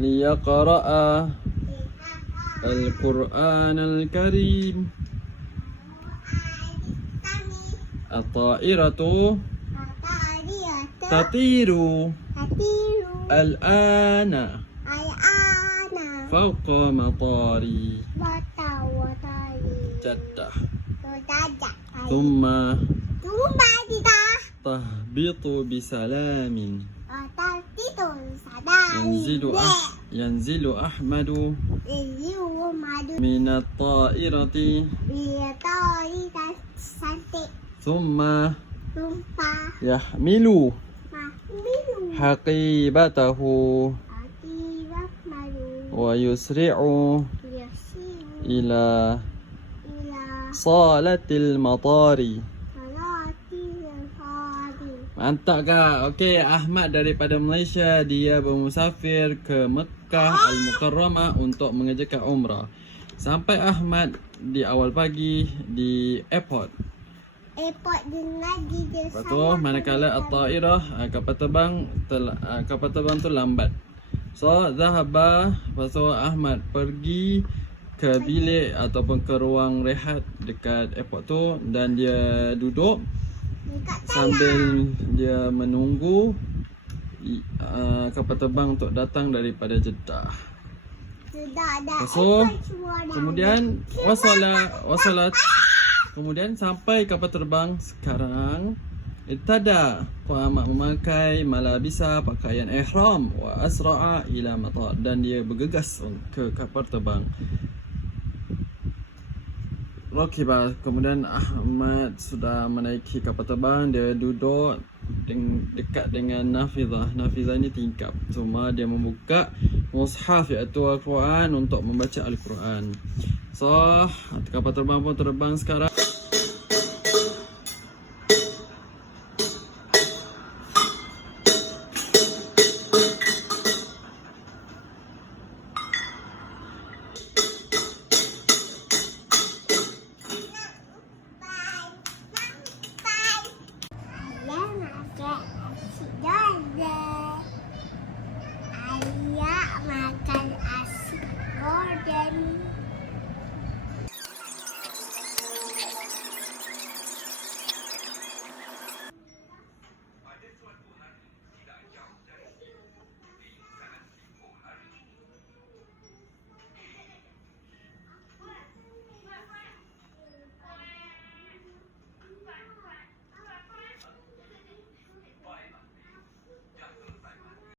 ليقرأ القرآن الكريم. الطائرة تطير الآن فوق مطاري جدة، ثم تهبط بسلام. ينزل أحمد من الطائرة ثم يحمل حقيبته ويسرع إلى صالة المطار. Mantap kak. Okey, Ahmad daripada Malaysia, dia bermusafir ke Mekah Al-Mukarramah untuk mengerjakan umrah. Sampai Ahmad di awal pagi di airport. Lepas tu manakala at-ta'irah, kapal terbang tu lambat. So zahaba, lepas tu Ahmad pergi ke bilik ataupun ke ruang rehat dekat airport tu, dan dia duduk sambil dia menunggu kapal terbang untuk datang daripada Jeddah. So kemudian wasalat kemudian sampai kapal terbang sekarang. Ibtada Ahmad memakai malabisa, pakaian ihram, wa asra'a ila matar, dan dia bergegas ke kapal terbang. Rakiba, kemudian Ahmad sudah menaiki kapal terbang, dia duduk dekat dengan Nafizah. Nafizah ni tingkap, cuma dia membuka mushaf iaitu Al-Quran untuk membaca Al-Quran. So kapal terbang pun terbang sekarang.